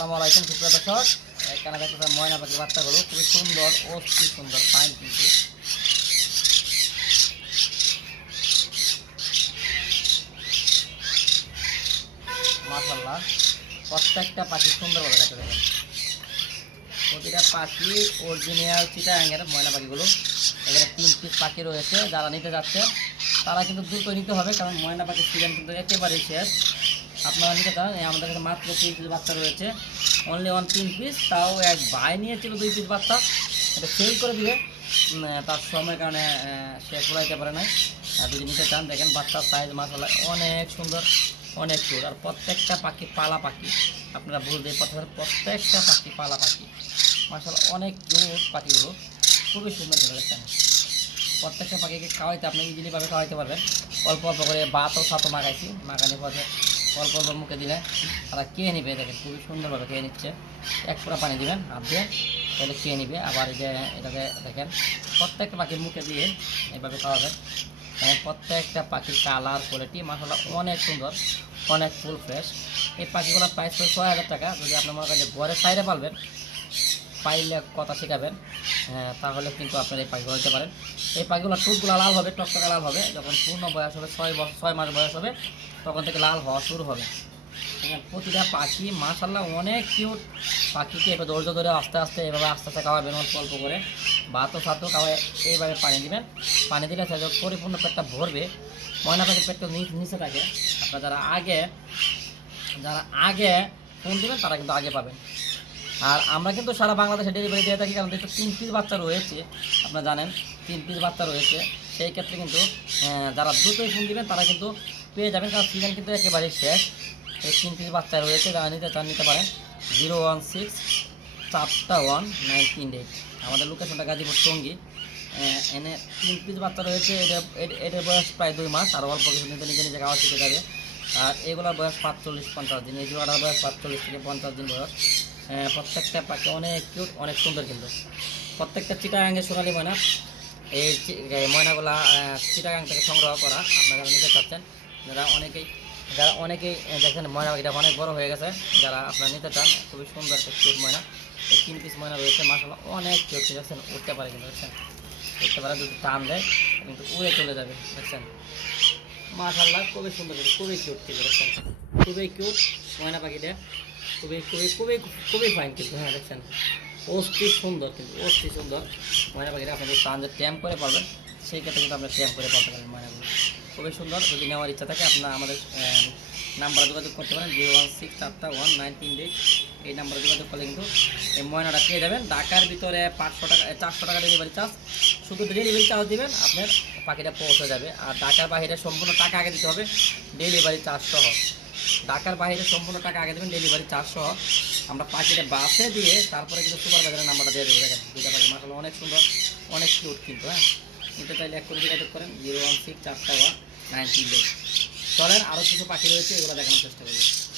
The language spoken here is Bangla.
আসসালামু আলাইকুম, সুপ্রিয় দর্শক। এখানে দেখতেছে ময়না পাখির বাচ্চাগুলো। খুবই সুন্দর ও খুবই সুন্দর ফাইন কিন্তু। মাশাল্লাহ প্রত্যেকটা পাখি সুন্দরভাবে কাছে দেখেন। প্রতিটা পাখি অরিজিনাল চিটাগাঙ্গের ময়না পাখিগুলো। এখানে তিন পিস পাখি রয়েছে, যারা নিতে যাচ্ছে, তারা কিন্তু দ্রুত নিতে হবে, কারণ ময়না পাখির সিজন কিন্তু একেবারেই শেষ। আপনারা নিতে চান আমাদের কাছে মাত্র তিন পিস বাচ্চা রয়েছে। অনলি ওয়ান তিন পিস তাও এক ভাই নিয়েছিল দুই পিস বাচ্চা। এটা সেল করে দিবে। তার সময়ের কারণে সে কুড়াইতে পারে নাই। আর যদি নিতে চান, দেখেন বাচ্চার সাইজ মাসাল্লাহ অনেক সুন্দর অনেক সুন্দর আর প্রত্যেকটা পাখি পালা পাখি। আপনারা বুঝতেই পারছেন প্রত্যেকটা পাখি পালা পাখি। মাসাল্লাহ অনেক কিউট পাখিগুলো। খুবই সুন্দর দেখেন প্রত্যেকটা পাখিকে খাওয়াইতে আপনি ইজিলিভাবে খাওয়াইতে পারবেন। অল্প অল্প করে ভাতও সাতও মাখাইছি। মাখানি পথে অল্প অল্প মুখে দিলে তারা খেয়ে নিবে দেখেন খুবই সুন্দরভাবে খেয়ে নিচ্ছে। এক ফোঁটা পানি দিবেন হাত দিয়ে তাহলে খেয়ে নিবে। আবার এই যে এটাকে দেখেন প্রত্যেকটা পাখির মুখে দিয়ে এভাবে খাওয়াবেন এবং প্রত্যেকটা পাখির কালার কোয়ালিটি মাসাল্লাহ অনেক সুন্দর অনেক ফুল ফ্রেশ এই পাখিগুলোর প্রাইস পড়ে ছয় হাজার টাকা। যদি আপনার মনে করেন ঘরে সাইডে পালবেন পাইলে কথা শেখাবেন হ্যাঁ, তাহলে কিন্তু আপনারা এই পাখিগুলো নিতে পারেন। এই পাখিগুলো টুকগুলো লাল হবে, টকটকা লাল হবে। যখন পূর্ণ বয়স হবে, ছয় বছর, ছয় মাস বয়স হবে, তখন থেকে লাল হওয়া শুরু হবে। প্রতিটা পাখি মাশাল্লাহ অনেক কিউট পাখিকে এবার ধৈর্য ধরে আস্তে আস্তে এভাবে আস্তে আস্তে খাওয়াবেন অল্প অল্প করে ভাতও সাতও খাওয়ায় এইভাবে পানি দিবেন। পানি দিলে সে পরিপূর্ণ পেটটা ভরবে, ময়না পাখির পেটটা নিচে থাকে। আপনারা যারা আগে যারা আগে ফোন দেবেন, তারা কিন্তু আগে পাবেন। আর আমরা কিন্তু সারা বাংলাদেশে ডেলিভারি দিয়ে থাকি, কারণ যেহেতু তিন পিস বাচ্চা রয়েছে, আপনারা জানেন, তিন পিস বাচ্চা রয়েছে। সেই ক্ষেত্রে কিন্তু যারা দ্রুতই ফোন দিবেন, তারা কিন্তু পেয়ে যাবেন, কারণ সিজন কিন্তু একেবারেই শেষ। এই তিন পিস বাচ্চা রয়েছে, যারা নিতে চান, নিতে পারেন। জিরো ওয়ান সিক্স চারটা ওয়ান নাইন তিন এইট আমাদের লোকেশনটা গাজীপুর টঙ্গি। এনে তিন পিস বাচ্চা রয়েছে, এটা, এট- এটার বয়স প্রায় দুই মাস, আর অল্প কিছু নিতে, নিজে নিজে খাওয়া শিখে যাবে। আর এগুলোর বয়স পাঁচচল্লিশ পঞ্চাশ দিন, এই জোড়াটার বয়স পাঁচচল্লিশ থেকে পঞ্চাশ দিন বয়স। প্রত্যেকটা পাখি অনেক কিউট অনেক সুন্দর কিন্তু। প্রত্যেকটা চিটাগাঙ্গে সোনালি ময়না। এই ময়নাগুলা চিটাগাং থেকে সংগ্রহ করা, আপনারা নিতে চাচ্ছেন। যারা অনেকেই যারা অনেকেই দেখেন, ময়না পাখিটা অনেক বড় হয়ে গেছে। যারা আপনারা নিতে চান, খুবই সুন্দর একটা কিউট ময়না। এই তিন পিস ময়না রয়েছে মাসাল্লাহ অনেক কিউট দেখছেন উঠতে পারে কিন্তু, দেখছেন? উঠতে পারে যদি টান দেয়, কিন্তু উড়ে চলে যাবে, দেখছেন? মাশাল্লাহ খুবই সুন্দর, খুবই কিউট কিন্তু, দেখছেন? খুবই কিউট ময়না পাখিটা। খুবই খুবই খুবই খুবই ফাইন কিন্তু হ্যাঁ দেখছেন। অস্থি সুন্দর কিন্তু অস্থি সুন্দর। ময়না পাখিটা আপনি চান যে ট্যাম্প করে পারবেন সেই ক্ষেত্রে কিন্তু আপনার ট্যাম্প করে পালতে পারেন ময়নাগুলো। খুবই সুন্দর, যদি নেওয়ার ইচ্ছা থাকে, আপনারা আমাদের নাম্বারে যোগাযোগ করতে পারেন, জিরো ওয়ান সিক্স চারটা ওয়ান নাইন তিন এইট এই নাম্বারে যোগাযোগ করলে কিন্তু এই ময়নাটা পেয়ে যাবেন। ঢাকার ভিতরে পাঁচশো টাকা চারশো টাকা ডেলিভারি চার্জ শুধু ডেলিভারি চার্জ দিবেন, আপনার পাখিটা পৌঁছে যাবে। আর ঢাকার বাইরে সম্পূর্ণ টাকা আগে দিতে হবে ডেলিভারি চার্জ সহ। ঢাকার বাইরে সম্পূর্ণ টাকা আগে দেবেন ডেলিভারি চারশো আমরা পাখিটা বাসে দিয়ে তারপরে কিন্তু সুপার বাজারের নাম্বারটা দিয়ে দেবো। দেখেন দুটা পাখি মাসাল অনেক সুন্দর, অনেক কিউট কিন্তু হ্যাঁ? কিন্তু চাইলে এক করে যোগাযোগ করেন জিরো ওয়ান সিক্স চারটা ওয়ান নাইন চলেন আরও কিছু পাখি রয়েছে, এগুলো দেখানোর চেষ্টা করব।